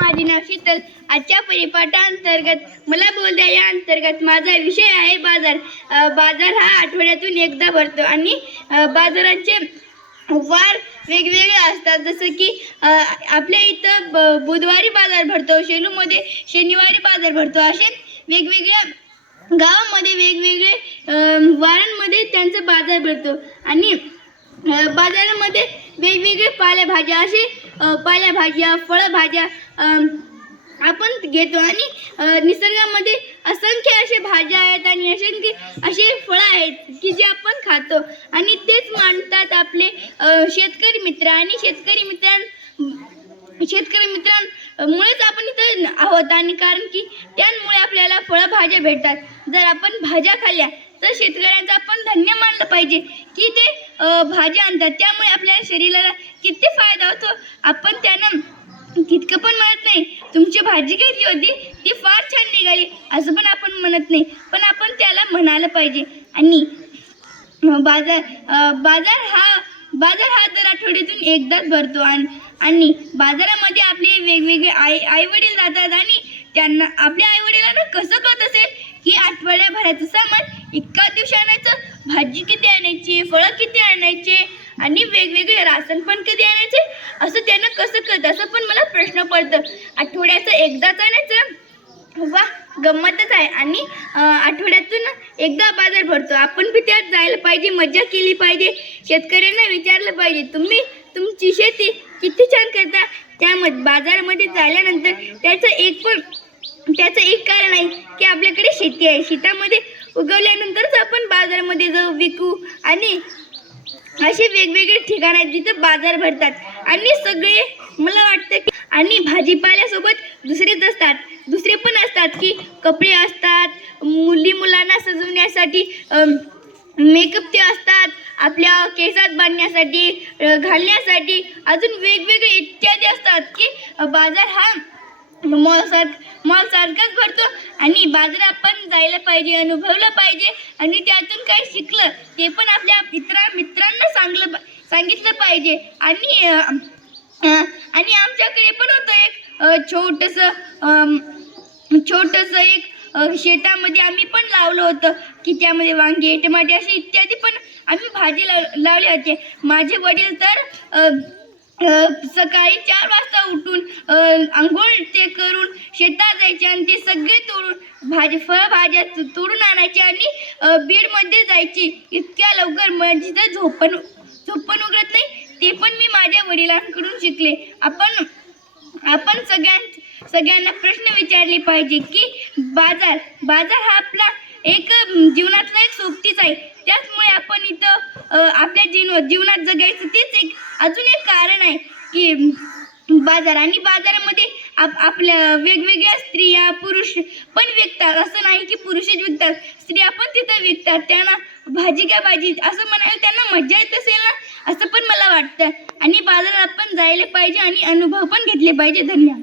माझे नाव शीतल आजच्या परिपाठांतर्गत मला बोलद्या या अंतर्गत माझा विषय आहे बाजार. बाजार हा आठवड्यातून एकदा भरतो आणि बाजारांचे बाजाराचे वार वेगवेगळे असतात. जसं की आपल्या इथं ब- बुधवारी बाजार भरतो शेलूमध्ये शनिवारी बाजार भरतो. असे वेगवेगळ्या गावामध्ये वेगवेगळे वारांमध्ये त्यांचा बाजार भरतो. आणि बाजारामध्ये वेगवेगळे पालेभाज्या असे पालेभाज्या फळभाज्या आपण घेतो. आणि निसर्गामध्ये असंख्य असे भाज्या आहेत आणि असंख्य असे फळं आहेत की जे आपण खातो. आणि तेच मांडतात आपले शेतकरी मित्र. आणि शेतकरी मित्रां शेतकरी मित्रांमुळेच आपण इथं आहोत. आणि कारण की त्यांमुळे आपल्याला फळभाज्या भेटतात. जर आपण भाज्या खाल्ल्या तर शेतकऱ्यांचं आपण धन्य मानलं पाहिजे. की ते भाज्या आणतात. त्यामुळे आपल्या शरीराला किती फायदा होतो? आपण त्यांना तितकं पण म्हणत नाही. तुमची भाजी घेतली होती ती फार छान निघाली. असं पण आपण म्हणत नाही. पण आपण त्याला म्हणायला पाहिजे. आणि बाजार बाजार हा बाजार हा दर आठवड्यातून एकदाच भरतो. आणि आणि बाजारामध्ये आपले वेगवेगळे आई आई वडील जातात आणि त्यांना आपल्या आई वडिलांना कसं कळत असेल की आठवड्याभराचं सामान इतका दिवसानाचं भाजी किती आणायची फळं किती आणायचे आणि वेगवेगळे रासन पण कधी आणायचे? असं त्यांना कसं करतं असं पण मला प्रश्न पडतं. आठवड्याचं एकदाच आणायचं. वा गंमतच आहे. आणि आठवड्यातून एकदा बाजार भरतो. आपण बी त्यात जायला पाहिजे मजा केली पाहिजे. शेतकऱ्यांना विचारलं पाहिजे तुम्ही तुमची शेती किती छान करता? त्यामध्ये बाजारामध्ये झाल्यानंतर त्याचं एक पण त्याचं एक कारण आहे की आपल्याकडे शेती आहे. शेतामध्ये उगवल्यानंतरच आपण बाजार विकू. आणि असे वेगवेगळे ठिकाण आहेत जिथे बाजार भरतात. आणि सगळे मला वाटतं की आणि भाजीपाल्यासोबत दुसरेच असतात दुसरे पण असतात की कपडे असतात मुली मुलांना सजवण्यासाठी मेकअप ते असतात आपल्या केसात बांधण्यासाठी घालण्यासाठी. अजून वेगवेगळे इत्यादी असतात की बाजार हा मॉल सार मॉल सारखाच भरतो. आणि बाजार पण जायला पाहिजे अनुभवलं पाहिजे आणि त्यातून काही शिकलं ते पण आपल्या मित्रा मित्रांना सांगलं सांगितलं पाहिजे. आणि आणि आमच्याकडे पण होतं एक छोटंसं छोटंसं एक शेतामध्ये आम्ही पण लावलं होतं की त्यामध्ये वांगे टमाटे असे इत्यादी पण आम्ही भाजी लाव लावली होती. माझे वडील तर सकाळी चार वाजता उठून आंघोळ ते करून शेतात जायचे आणि ते सगळे तोडून भाजी फळभाज्या तोडून आणायचे आणि बीडमध्ये जायची. इतक्या लवकर म्हणजे तर झोपण झोपण उघडत नाही ते पण मी माझ्या वडिलांकडून शिकले. आपण आपण सगळ्यां सगळ्यांना प्रश्न विचारले पाहिजे की बाजार बाजार हा आपला एक जीवनातला एक सोबतीच आहे. त्याचमुळे आपण इथं आपल्या जीव जीवनात जगायचं तेच एक अजून एक कारण आहे की बाजार आणि बाजारामध्ये आप आपल्या वेगवेगळ्या स्त्रिया पुरुष पण विकतात. असं नाही की पुरुषच विकतात. स्त्रिया पण तिथं विकतात. त्यांना भाजी का भाजी. असं म्हणायला त्यांना मज्जा येत असेल ना? असं पण मला वाटतं. आणि बाजारात आपण जायला पाहिजे आणि अनुभव पण घेतले पाहिजे. धन्यवाद.